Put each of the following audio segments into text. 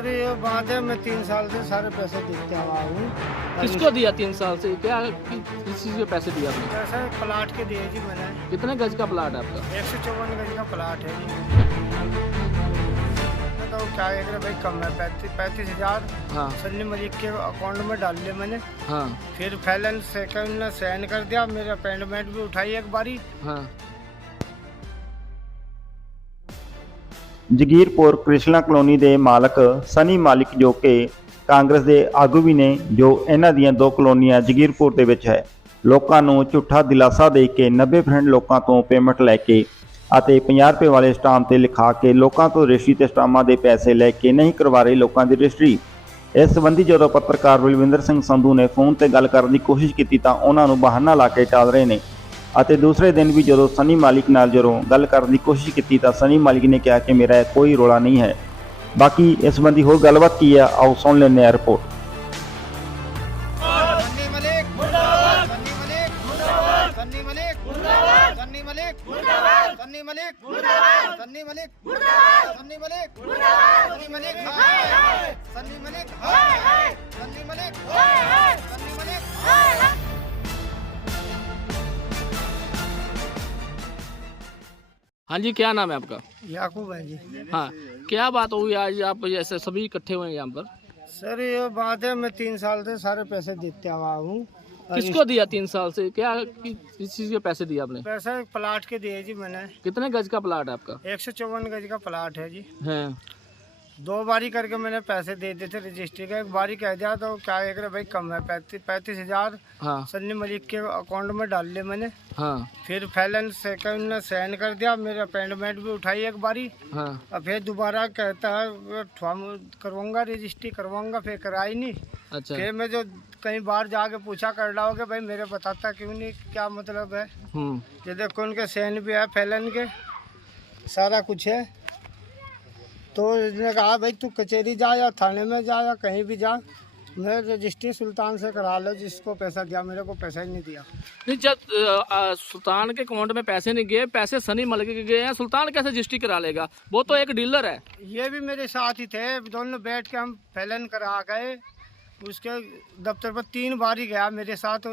Sir ये बात है, मैं 3 साल से सारे पैसे देते हुआ हूँ। किसको दिया 3 साल से? क्या किस चीज़ के पैसे दिए आपने? पैसे प्लाट के दिए जी मैंने। कितने गज का प्लाट है आपका? 154 गज का प्लाट है जी। तो क्या है भाई, कम है 35,000। हाँ सन्नी मलिक के अकाउंट में डाल दिए मैंने। हाँ फिर फैलन सेकंड ने साइन कर दिया, मेरा अपॉइंटमेंट भी उठाई एक बारी। हाँ। ਜਗੀਰਪੁਰ ਕ੍ਰਿਸ਼ਨਾ ਕਲੋਨੀ ਦੇ ਮਾਲਕ ਸਨੀ ਮਾਲਿਕ ਜੋ ਕਿ ਕਾਂਗਰਸ ਦੇ ਆਗੂ ਵੀ ਨੇ, ਜੋ ਇਹਨਾਂ ਦੀਆਂ ਦੋ ਕਲੋਨੀਆਂ ਜਗੀਰਪੁਰ ਦੇ ਵਿੱਚ ਹੈ, ਲੋਕਾਂ ਨੂੰ ਝੂਠਾ ਦਿਲਾਸਾ ਦੇ ਕੇ 90% ਲੋਕਾਂ ਤੋਂ ਪੇਮੈਂਟ ਲੈ ਕੇ ਅਤੇ 50 ਰੁਪਏ ਵਾਲੇ ਸਟਾਂਪ ਤੇ ਲਿਖਾ ਕੇ ਲੋਕਾਂ ਤੋਂ ਰਜਿਸਟਰੀ ਤੇ ਸਟਾਮਾਂ ਦੇ ਪੈਸੇ ਲੈ ਕੇ ਨਹੀਂ ਕਰਵਾ ਰਹੇ ਲੋਕਾਂ ਦੀ ਰਜਿਸਟਰੀ। ਇਸ ਸੰਬੰਧੀ ਜਦੋਂ ਪੱਤਰਕਾਰ ਬਲਵਿੰਦਰ ਸਿੰਘ ਸੰਧੂ ਨੇ ਫੋਨ ਤੇ ਗੱਲ ਕਰਨ ਦੀ ਕੋਸ਼ਿਸ਼ ਕੀਤੀ ਤਾਂ ਉਹਨਾਂ ਨੂੰ ਬਹਾਨਾ ਲਾ ਕੇ ਟਾਲ ਰਹੇ ਨੇ। ਅਤੇ ਦੂਸਰੇ ਦਿਨ ਵੀ ਜਦੋਂ ਸਨੀ ਮਾਲਿਕ ਨਾਲ ਜਦੋਂ ਗੱਲ ਕਰਨ ਦੀ ਕੋਸ਼ਿਸ਼ ਕੀਤੀ ਤਾਂ ਸਨੀ ਮਾਲਿਕ ਨੇ ਕਿਹਾ ਕਿ ਮੇਰਾ ਕੋਈ ਰੌਲਾ ਨਹੀਂ ਹੈ। ਬਾਕੀ ਇਸ ਸੰਬੰਧੀ ਹੋਰ ਗੱਲਬਾਤ ਕੀ ਆ, ਆਓ ਸੁਣ ਲੈਂਦੇ ਹਾਂ ਰਿਪੋर्ट। हाँ जी, क्या नाम है आपका? याकूब है जी। हाँ, क्या बात हुई आज आप जैसे सभी इकट्ठे हुए हैं यहाँ पर? सर ये बात है, मैं 3 साल से सारे पैसे देते हुआ हूँ। किसको दिया 3 साल से? क्या किस चीज़ के पैसे दिए आपने? पैसे प्लाट के दिए जी मैंने। कितने गज का प्लाट है आपका? 154 गज का प्लाट है जी। हैं। 2 बारी करके मैंने पैसे दे दिए थे रजिस्ट्री का। एक बारी कह दिया तो क्या है भाई, कम है 35,000। हाँ सन्नी मलिक के अकाउंट में डाल दिए मैंने। हाँ फिर फैलन सेकंड ने साइन कर दिया, मेरा अपॉइंटमेंट भी उठाई एक बारी। हाँ। और फिर दोबारा कहता है फॉर्म करवाऊंगा, रजिस्ट्री करवाऊंगा, फिर कराई नहीं। अच्छा। फिर मैं जो कई बार जाके पूछा कर रहा होगा भाई, मेरे बताता क्यों नहीं, क्या मतलब है। ये देखो उनके साइन भी है, फैलन के सारा कुछ है। तो इसने कहा भाई तू कचहरी जा या थाने में जा या कहीं भी जा, मैं रजिस्ट्री सुल्तान से करा लो, जिसको पैसा दिया मेरे को पैसा ही नहीं दिया। नहीं, जब सुल्तान के अकाउंट में पैसे नहीं गए, पैसे सनी मलिक के गए हैं, सुल्तान कैसे रजिस्ट्री करा लेगा? वो तो एक डीलर है। ये भी मेरे साथ ही थे, दोनों बैठ के हम फैलन करा गए। उसके दफ्तर पर 3 बारी गया मेरे साथ,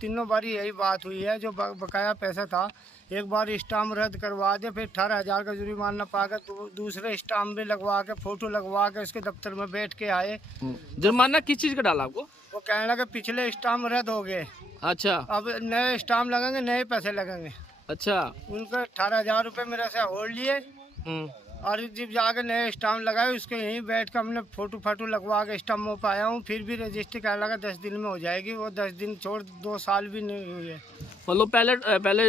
तीनों बारी यही बात हुई है। जो बकाया पैसा था, एक बार स्टाम्प रद्द करवा दे, फिर 18,000 का जुर्माना पाकर दूसरे स्टाम्प भी लगवा के फोटो लगवा के उसके दफ्तर में बैठ के आए। जुर्माना किस चीज़ का डाला आपको? वो कहने लगे पिछले स्टाम्प रद्द हो गए, अच्छा। अब नए स्टाम्प लगेंगे, नए पैसे लगेंगे। अच्छा। उनके 18,000 रुपये मेरे से होड़ लिए। और जब जाके नए स्टाम्प लगाए, उसके यहीं बैठ कर हमने फोटो फाटो लगवा के स्टाम्प में पाया हूँ। फिर भी रजिस्ट्री कहने लगा 10 दिन में हो जाएगी। वो 10 दिन छोड़ 2 साल भी नहीं हुए। मतलब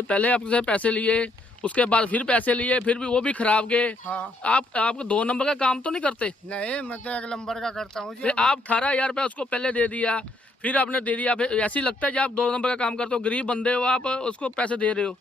पहले आपसे पैसे लिए, उसके बाद फिर पैसे लिए, फिर भी वो भी खराब गए। हाँ। आपको 2 नंबर का काम तो नहीं करते? नहीं, मैं तो 1 नंबर का करता हूँ जी। फिर आप 18,000 रुपये उसको पहले दे दिया, फिर आपने दे दिया, फिर ऐसी लगता है जब आप 2 नंबर का काम करते हो, गरीब बंदे हो आप, उसको पैसे दे रहे हो।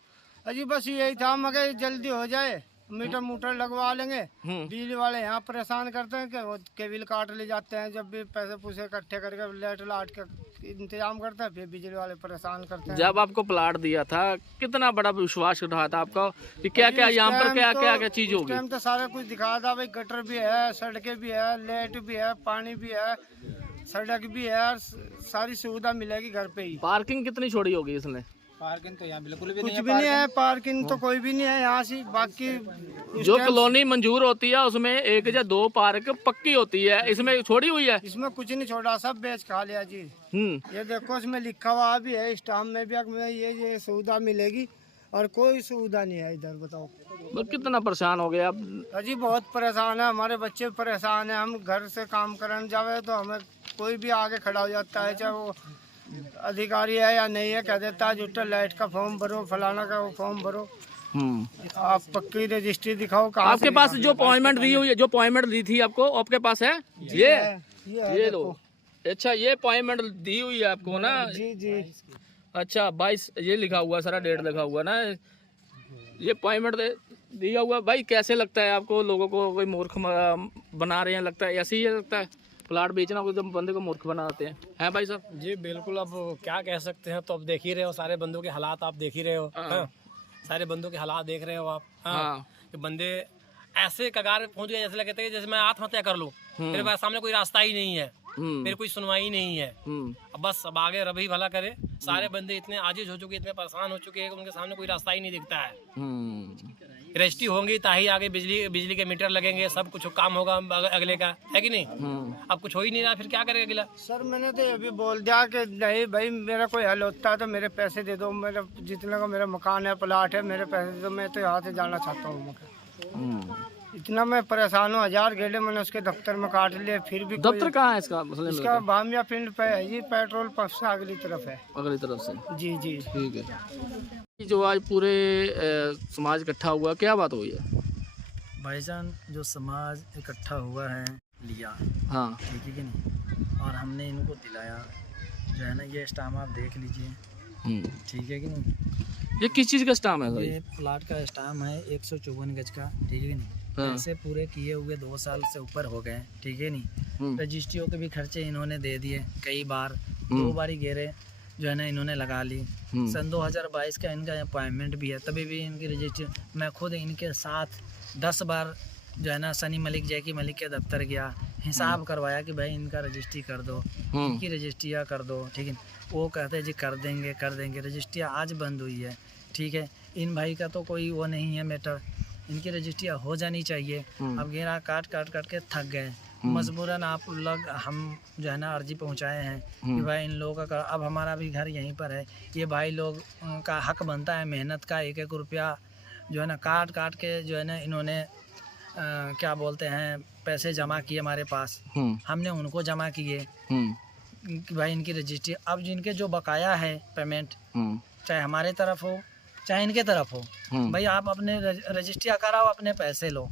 अजी बस यही था, मगर जल्दी हो जाए, मीटर मूटर लगवा लेंगे। बिजली वाले यहाँ परेशान करते हैं कि वो केबिल काट ले जाते हैं, जब भी पैसे पूसे इकट्ठे करके लेट लाट के इंतजाम करते हैं, फिर बिजली वाले परेशान करते हैं। जब आपको प्लाट दिया था, कितना बड़ा विश्वास रहा था आपका कि क्या क्या यहाँ पर क्या क्या क्या चीज होगी? टाइम तो सारा कुछ दिखा था भाई, गटर भी है, सड़कें भी है, लाइट भी है, पानी भी है, सड़क भी है, सारी सुविधा मिलेगी घर पे ही। पार्किंग कितनी छोड़ी होगी इसने? पार्किंग तो यहाँ बिल्कुल भी कुछ नहीं भी नहीं है, पार्किंग तो कोई भी नहीं है यहाँ से। बाकी जो कॉलोनी मंजूर होती है उसमें 1 या 2 पार्क पक्की होती है, इसमें छोड़ी हुई है। इसमें कुछ नहीं छोड़ा, सब बेच खा लिया जी। ये देखो इसमें लिखा हुआ भी है, स्टाम्प में भी हमें ये सुविधा मिलेगी, और कोई सुविधा नहीं है इधर। बताओ कितना परेशान हो गया आप? अजी बहुत परेशान है, हमारे बच्चे परेशान है। हम घर से काम करने जावे तो हमें कोई भी आगे खड़ा हो जाता है, चाहे वो अधिकारी है या नहीं है, कह देता है जुटा लाइट का फॉर्म भरो, फलाना का वो फॉर्म भरो, आप पक्की रजिस्ट्री दिखाओ। कहाँ आपके पास जो अपॉइंटमेंट दी हुई है, जो अपॉइंटमेंट दी थी आपको, आपके पास है? ये लो। अच्छा, ये अपॉइंटमेंट दी हुई है आपको ना? जी जी। अच्छा, 22 ये लिखा हुआ, सारा डेट लिखा हुआ ना, ये अपॉइंटमेंट दिया हुआ। भाई कैसे लगता है आपको? लोगों को कोई मूर्ख बना रहे हैं लगता है, ऐसे ही लगता है? प्लाट बेचना को जब बंदे को मूर्ख बनाते हैं भाई साहब? जी बिल्कुल, अब क्या कह सकते हैं, तो अब देख ही रहे हो, सारे बंदों के हालात आप देख ही रहे हो। हाँ। सारे बंदों के हालात देख रहे हो आप। हाँ। कि बंदे ऐसे कगार पहुंच गए, जैसे लगते हैं जैसे मैं आत्महत्या कर लूं। मेरे पास सामने कोई रास्ता ही नहीं है, मेरी कोई सुनवाई नहीं है। अब बस अब आगे रब ही भला करे। सारे बंदे इतने आजिज हो चुके, इतने परेशान हो चुके हैं कि उनके सामने कोई रास्ता ही नहीं दिखता है। रजिस्ट्री होंगी ताही आगे बिजली के मीटर लगेंगे, सब कुछ काम होगा अगले का, है कि नहीं? अब कुछ हो ही नहीं रहा, फिर क्या करेगा अगला? सर मैंने तो ये भी बोल दिया कि नहीं भाई, मेरा कोई हल होता है तो मेरे पैसे दे दो, मेरा जितना का मेरा मकान है, प्लाट है, मेरे पैसे दे दो, मैं तो यहाँ से जाना चाहता हूँ। इतना मैं परेशान हूँ, 1000 गेड़े मैंने उसके दफ्तर में काट लिए, फिर भी दफ्तर कहाँ है इसका? इसका बामिया पिंड पे है जी, पेट्रोल पंप से अगली तरफ है। अगली तरफ से? जी जी ठीक है। जो आज पूरे समाज इकट्ठा हुआ, क्या बात हुई है भाईजान? जो समाज इकट्ठा हुआ है लिया, हाँ ठीक है कि नहीं, और हमने इनको दिलाया, जो है ना, ये स्टाम आप देख लीजिए, ठीक है कि नहीं। ये किस चीज़ का स्टाम है? ये प्लाट का स्टाम है 154 गज का, ठीक है कि नहीं। पैसे पूरे किए हुए 2 साल से ऊपर हो गए, ठीक है नहीं। रजिस्ट्रियों के भी खर्चे इन्होंने दे दिए कई बार, 2 बारी घेरे जो है ना इन्होंने लगा ली। सन 2022 का इनका अपॉइंटमेंट भी है, तभी भी इनकी रजिस्ट्री, मैं खुद इनके साथ 10 बार जो है ना सनी मलिक, जैकी मलिक के दफ्तर गया, हिसाब करवाया कि भाई इनका रजिस्ट्री कर दो, इनकी रजिस्ट्रियाँ कर दो, ठीक है। वो कहते जी कर देंगे कर देंगे। रजिस्ट्रियाँ आज बंद हुई है, ठीक है। इन भाई का तो कोई वो नहीं है मैटर, इनकी रजिस्ट्रियाँ हो जानी चाहिए। अब घेरा काट काट काट के थक गए, मजबूरन आप लोग हम जो है ना अर्जी पहुंचाए हैं कि भाई इन लोगों का, अब हमारा भी घर यहीं पर है, ये भाई लोग का हक बनता है मेहनत का, 1-1 रुपया जो है ना काट काट के जो है ना इन्होंने क्या बोलते हैं पैसे जमा किए हमारे पास, हमने उनको जमा किए कि भाई इनकी रजिस्ट्री। अब जिनके जो बकाया है पेमेंट, चाहे हमारे तरफ हो चाहे इनके तरफ हो, भाई आप अपने रजिस्ट्री कराओ, अपने पैसे लो।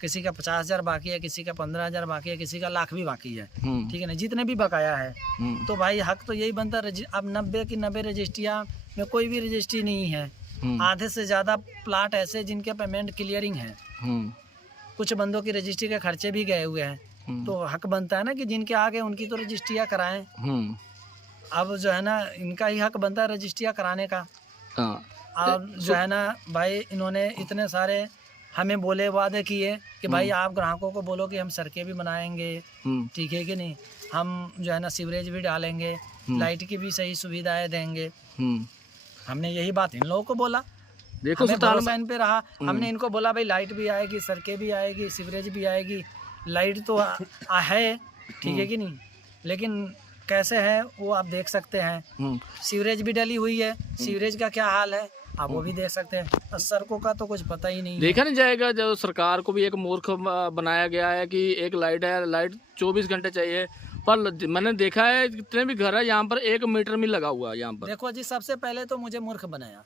किसी का 50,000 बाकी है, किसी का 15,000 बाकी है, किसी का लाख भी बाकी है, ठीक है ना, जितने भी बकाया है। तो भाई हक तो यही बनता है। अब 90 की 90 रजिस्ट्रियाँ में कोई भी रजिस्ट्री नहीं है, आधे से ज़्यादा प्लाट ऐसे जिनके पेमेंट क्लियरिंग है, कुछ बंदों की रजिस्ट्री के खर्चे भी गए हुए हैं। तो हक बनता है ना कि जिनके आगे उनकी तो रजिस्ट्रियाँ कराएं। अब जो है ना इनका ही हक बनता है रजिस्ट्रियाँ कराने का। अब जो है ना भाई इन्होंने इतने सारे हमें बोले वादे किए कि भाई आप ग्राहकों को बोलो कि हम सड़कें भी बनाएंगे, ठीक है कि नहीं, हम जो है ना सीवरेज भी डालेंगे, लाइट की भी सही सुविधाएं देंगे। हमने यही बात इन लोगों को बोला, देखो भरोसा इन पे रहा। हमने इनको बोला भाई लाइट भी आएगी, सड़कें भी आएगी, सीवरेज भी आएगी। लाइट तो है, ठीक है कि नहीं, लेकिन कैसे है वो आप देख सकते हैं। सीवरेज भी डली हुई है, सीवरेज का क्या हाल है आप वो भी देख सकते हैं। सड़कों का तो कुछ पता ही नहीं देखा नहीं जाएगा। जब सरकार को भी एक मूर्ख बनाया गया है कि एक लाइट है, लाइट 24 घंटे चाहिए, पर मैंने देखा है कितने भी घर है यहाँ पर 1 मीटर में लगा हुआ है यहाँ पर। देखो जी, सबसे पहले तो मुझे मूर्ख बनाया,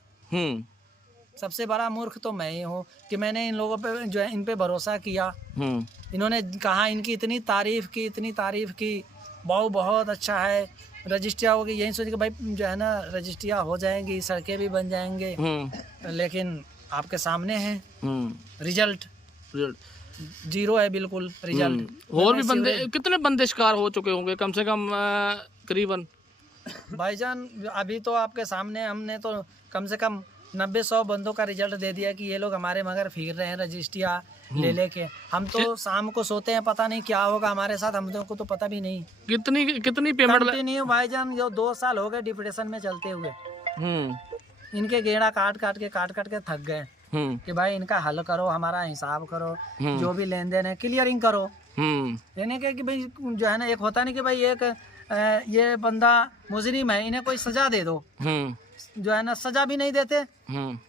सबसे बड़ा मूर्ख तो मैं ही हूँ कि मैंने इन लोगों पे जो है इन पे भरोसा किया। इन्होंने कहा, इनकी इतनी तारीफ की, बहुत अच्छा है, रजिस्ट्रियाँ होगी, यही सोच के भाई जो है ना रजिस्ट्रियाँ हो जाएंगी, सड़कें भी बन जाएंगे। लेकिन आपके सामने है रिजल्ट 0 है, बिल्कुल रिजल्ट। और भी बंदे, कितने बंदे शिकार हो चुके होंगे कम से कम करीबन? भाईजान अभी तो आपके सामने हमने तो कम से कम 90-100 बंदों का रिजल्ट दे दिया कि ये लोग हमारे मगर फिर रहे हैं रजिस्ट्रियाँ ले लेके। हम तो शाम को सोते हैं, पता नहीं क्या होगा हमारे साथ, हम को तो पता भी नहीं। कितनी पेमेंट कंटिन्यू भाईजान जो 2 साल हो गए डिप्रेशन में चलते हुए, इनके गेड़ा काट काट के थक गए कि भाई इनका हल करो, हमारा हिसाब करो, जो भी लेन देन है क्लियरिंग करो। यानी कि भाई जो है ना एक होता नहीं कि भाई एक ये बंदा मुजरिम है, इन्हें कोई सजा दे दो, जो है ना सजा भी नहीं देते,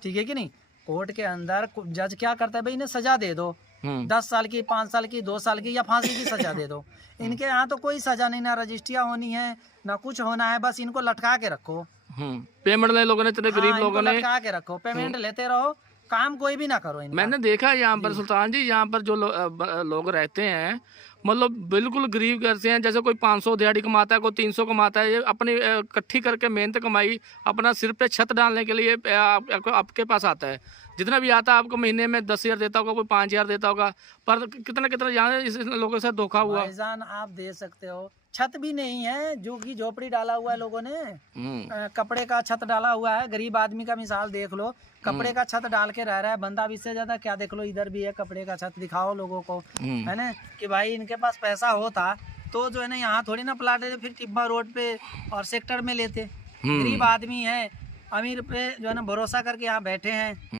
ठीक है कि नहीं। कोर्ट के अंदर जज क्या करता है, भाई इन्हें सजा दे दो, 10 साल की, 5 साल की, 2 साल की या फांसी की सजा दे दो। इनके यहाँ तो कोई सजा नहीं, ना रजिस्ट्रियाँ होनी है ना कुछ होना है, बस इनको लटका के रखो। पेमेंट ले लोगों ने, इतने गरीब लोगों ने लटका के रखो, पेमेंट लेते रहो, काम कोई भी ना करो। मैंने देखा है यहाँ पर सुल्तान जी, यहाँ पर जो लोग रहते हैं, मतलब बिल्कुल गरीब घर से हैं। जैसे कोई 500 दिहाड़ी कमाता है, कोई 300 कमाता है, ये अपनी इकट्ठी करके मेहनत कमाई अपना सिर पे छत डालने के लिए आपके पास आता है। जितना भी आता है आपको महीने में 10,000 देता होगा, कोई 5,000 देता होगा, पर कितना यहाँ इस लोगों से धोखा हुआ। भाईजान आप दे सकते हो छत भी नहीं है, जो कि झोपड़ी डाला हुआ है लोगों ने, कपड़े का छत डाला हुआ है। गरीब आदमी का मिसाल देख लो, कपड़े का छत डाल के रह रहा है बंदा। भी इससे ज्यादा क्या, देख लो इधर भी है कपड़े का छत, दिखाओ लोगों को, है ना, कि भाई इनके पास पैसा होता तो जो है ना यहाँ थोड़ी ना प्लाट लेते, फिर टिब्बा रोड पे और सेक्टर में लेते। गरीब आदमी है, अमीर पे जो है ना भरोसा करके यहाँ बैठे हैं।